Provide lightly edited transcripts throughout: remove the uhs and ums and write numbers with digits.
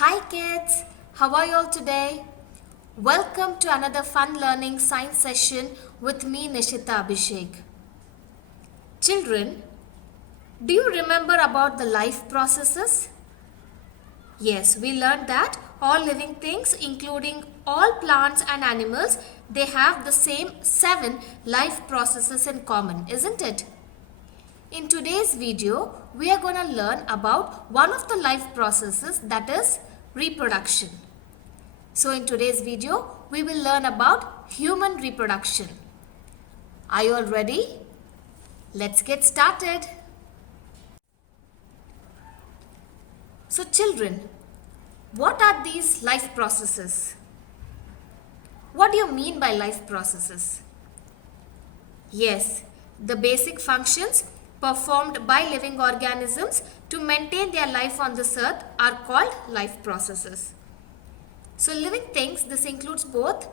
Hi kids, how are you all today? Welcome to another fun learning science session with me Nishita Abhishek. Children, do you remember about the life processes? Yes, we learned that all living things including all plants and animals, they have the same 7 life processes in common, isn't it? In today's video, we are going to learn about one of the life processes, that is reproduction. So in today's video, we will learn about human reproduction. Are you all ready? Let's get started. So children, what are these life processes? What do you mean by life processes? Yes, the basic functions performed by living organisms to maintain their life on this earth are called life processes. So living things, this includes both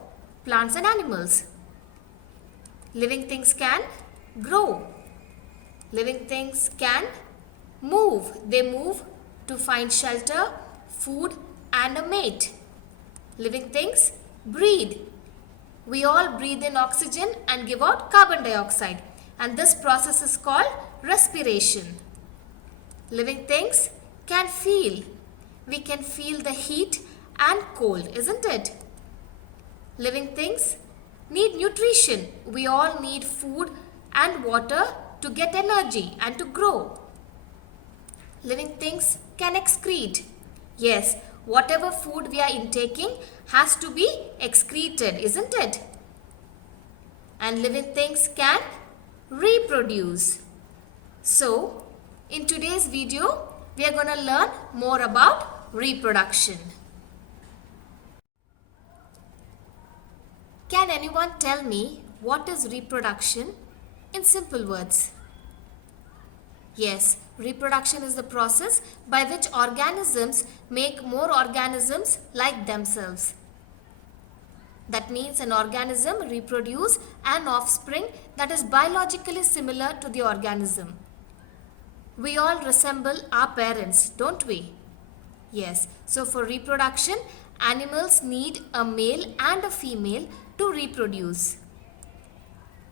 plants and animals. Living things can grow. Living things can move. They move to find shelter, food and a mate. Living things breathe. We all breathe in oxygen and give out carbon dioxide, and this process is called respiration. Living things can feel. We can feel the heat and cold, isn't it? Living things need nutrition. We all need food and water to get energy and to grow. Living things can excrete. Yes, whatever food we are intaking has to be excreted, isn't it? And living things can reproduce. So, in today's video, we are going to learn more about reproduction. Can anyone tell me what is reproduction in simple words? Yes, reproduction is the process by which organisms make more organisms like themselves. That means an organism reproduces an offspring that is biologically similar to the organism. We all resemble our parents, don't we? Yes, so for reproduction, animals need a male and a female to reproduce.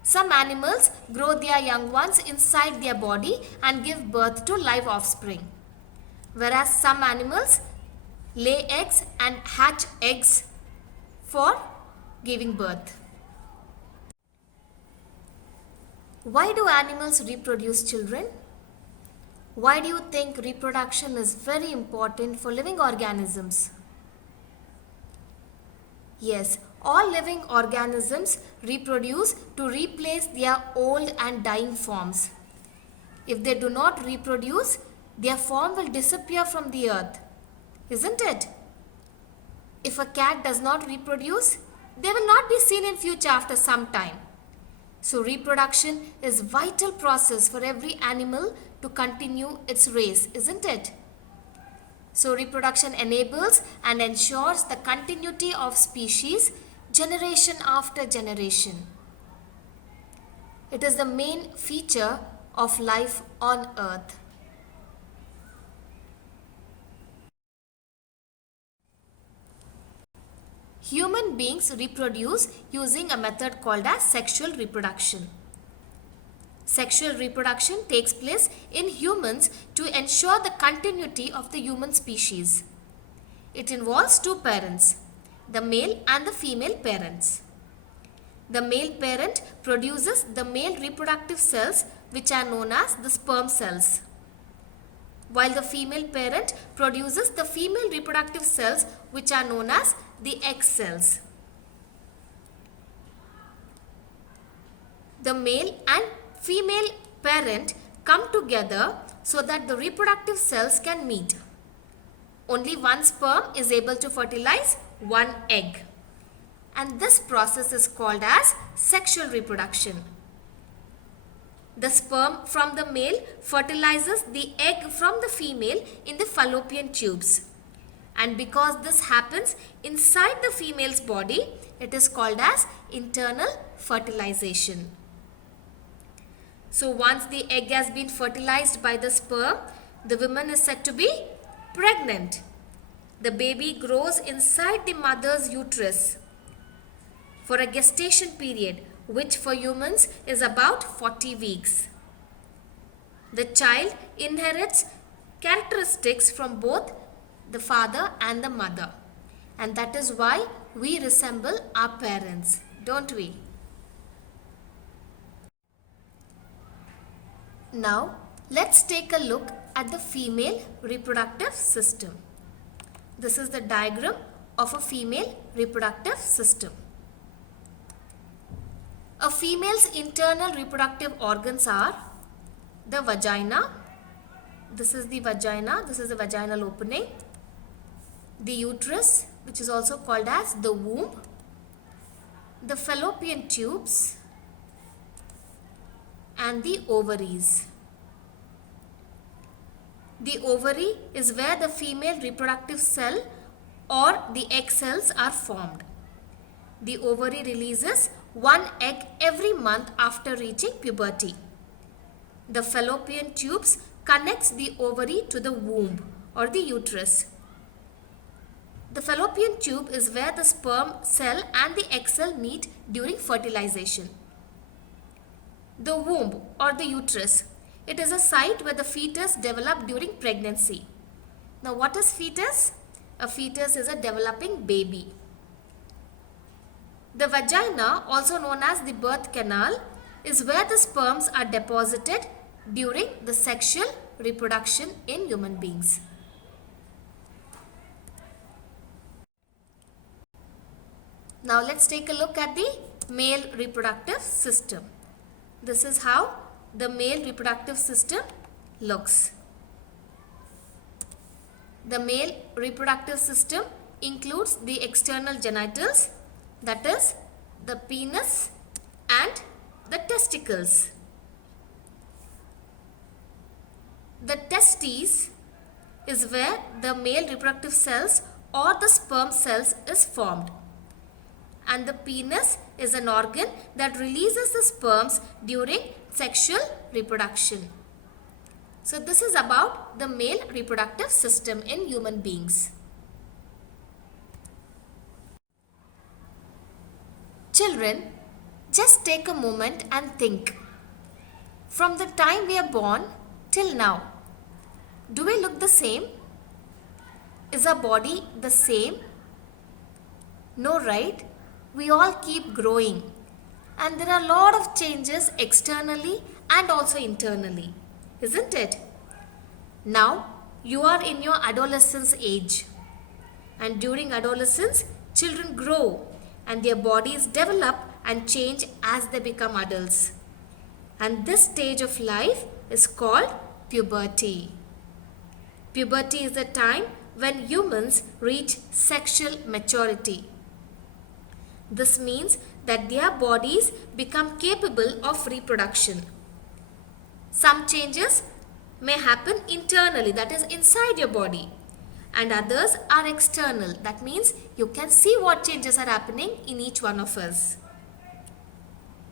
Some animals grow their young ones inside their body and give birth to live offspring. Whereas some animals lay eggs and hatch eggs for giving birth. Why do animals reproduce, children? Why do you think reproduction is very important for living organisms? Yes, all living organisms reproduce to replace their old and dying forms. If they do not reproduce, their form will disappear from the earth, isn't it? If a cat does not reproduce, they will not be seen in future after some time. So reproduction is a vital process for every animal to continue its race, isn't it? So reproduction enables and ensures the continuity of species generation after generation. It is the main feature of life on earth. Human beings reproduce using a method called as sexual reproduction. Sexual reproduction takes place in humans to ensure the continuity of the human species. It involves two parents, the male and the female parents. The male parent produces the male reproductive cells which are known as the sperm cells, while the female parent produces the female reproductive cells which are known as the egg cells. The male and female parent come together so that the reproductive cells can meet. Only one sperm is able to fertilize one egg. And this process is called as sexual reproduction. The sperm from the male fertilizes the egg from the female in the fallopian tubes. And because this happens inside the female's body, it is called as internal fertilization. So once the egg has been fertilized by the sperm, the woman is said to be pregnant. The baby grows inside the mother's uterus for a gestation period, which for humans is about 40 weeks. The child inherits characteristics from both the father and the mother, and that is why we resemble our parents, don't we? Now, let's take a look at the female reproductive system. This is the diagram of a female reproductive system. A female's internal reproductive organs are the vagina. This is the vagina. This is the vaginal opening. The uterus, which is also called as the womb. The fallopian tubes and the ovaries. The ovary is where the female reproductive cell or the egg cells are formed. The ovary releases one egg every month after reaching puberty. The fallopian tubes connects the ovary to the womb or the uterus. The fallopian tube is where the sperm cell and the egg cell meet during fertilization. The womb or the uterus, it is a site where the fetus develops during pregnancy. Now, what is fetus? A fetus is a developing baby. The vagina, also known as the birth canal, is where the sperms are deposited during the sexual reproduction in human beings. Now, let's take a look at the male reproductive system. This is how the male reproductive system looks. The male reproductive system includes the external genitals, that is the penis and the testicles. The testes is where the male reproductive cells or the sperm cells is formed. And the penis is an organ that releases the sperms during sexual reproduction. So this is about the male reproductive system in human beings. Children, just take a moment and think. From the time we are born till now, do we look the same? Is our body the same? No, right? We all keep growing, and there are a lot of changes externally and also internally, isn't it? Now you are in your adolescence age, and during adolescence children grow and their bodies develop and change as they become adults, and this stage of life is called puberty. Puberty is the time when humans reach sexual maturity. This means that their bodies become capable of reproduction. Some changes may happen internally, that is inside your body, and others are external. That means you can see what changes are happening in each one of us.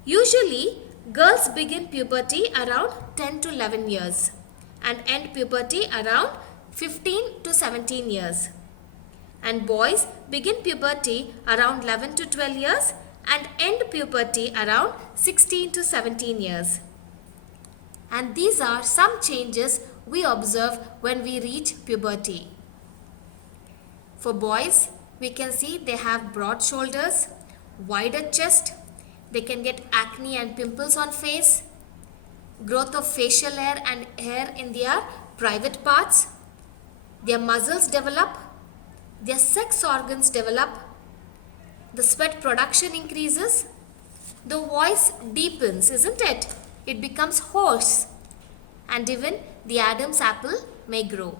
Usually, girls begin puberty around 10 to 11 years and end puberty around 15 to 17 years. And boys begin puberty around 11 to 12 years and end puberty around 16 to 17 years. And these are some changes we observe when we reach puberty. For boys, we can see they have broad shoulders, wider chest, they can get acne and pimples on face, growth of facial hair and hair in their private parts, their muscles develop, their sex organs develop, the sweat production increases, the voice deepens, isn't it? It becomes hoarse, and even the Adam's apple may grow.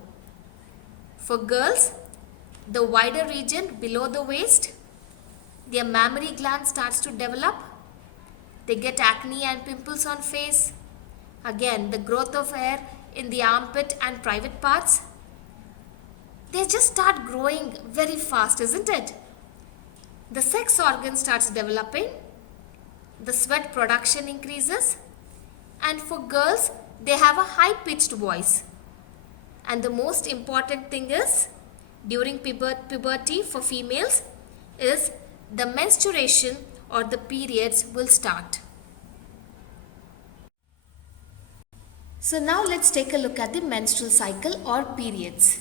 For girls, the wider region below the waist, their mammary gland starts to develop, they get acne and pimples on face, again the growth of hair in the armpit and private parts. They just start growing very fast, isn't it? The sex organ starts developing, the sweat production increases, and for girls, they have a high-pitched voice. And the most important thing is, during puberty for females is the menstruation or the periods will start. So now let's take a look at the menstrual cycle or periods.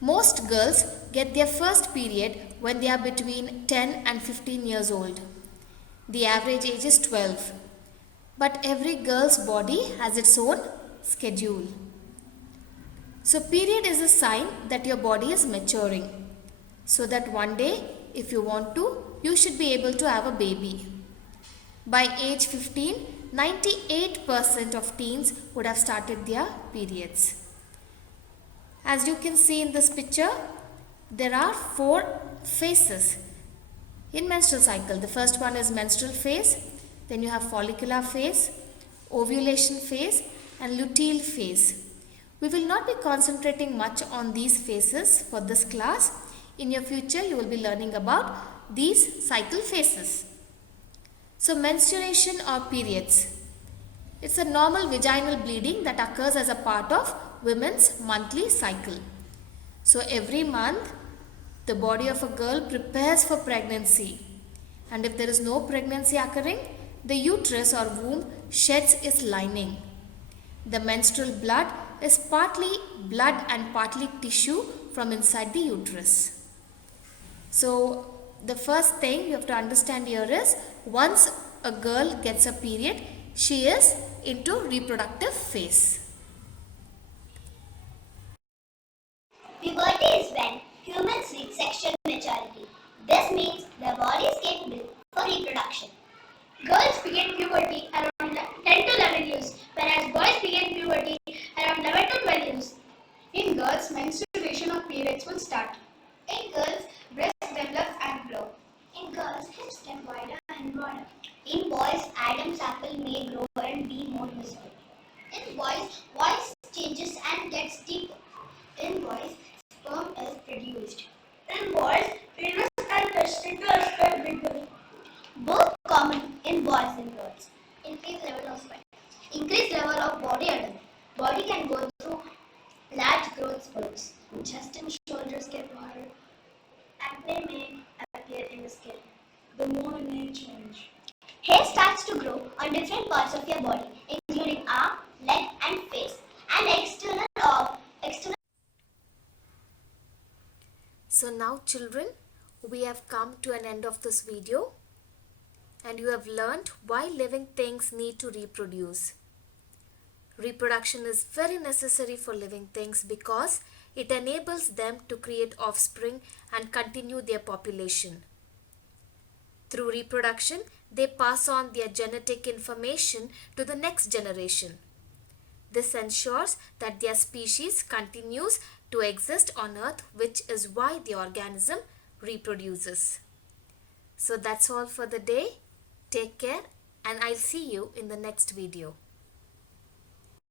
Most girls get their first period when they are between 10 and 15 years old. The average age is 12. But every girl's body has its own schedule. So period is a sign that your body is maturing. So that one day, if you want to, you should be able to have a baby. By age 15, 98% of teens would have started their periods. As you can see in this picture, there are 4 phases in menstrual cycle. The first one is menstrual phase, then you have follicular phase, ovulation phase and luteal phase. We will not be concentrating much on these phases for this class. In your future, you will be learning about these cycle phases. So menstruation or periods. It's a normal vaginal bleeding that occurs as a part of women's monthly cycle. So every month, the body of a girl prepares for pregnancy. And if there is no pregnancy occurring, the uterus or womb sheds its lining. The menstrual blood is partly blood and partly tissue from inside the uterus. So the first thing you have to understand here is once a girl gets a period, she is into reproductive phase. Puberty is when humans reach sexual maturity. This means their body is capable for reproduction. Girls begin puberty around 10 to 11 years, whereas boys begin puberty around 11 to 12 years. In girls, menstruation or periods will start. In girls, breasts develop and grow. In girls, hips get wider and broader. In boys, Adam's apple may grow and be more visible. In boys, voice changes and gets deeper. In boys, sperm is produced. In boys, penis and testicles get bigger. Both common in boys and girls. Increased level of sweat. Increased level of body odor. Body can go through large growth spurts. Chest and shoulders get harder. Acne may appear in the skin. The mood may change. Hair starts to grow on different parts of your body, including arm, leg, and face, and external. So now children, we have come to an end of this video and you have learned why living things need to reproduce. Reproduction is very necessary for living things because it enables them to create offspring and continue their population. Through reproduction, they pass on their genetic information to the next generation. This ensures that their species continues to exist on Earth, which is why the organism reproduces. So that's all for the day. Take care and I'll see you in the next video.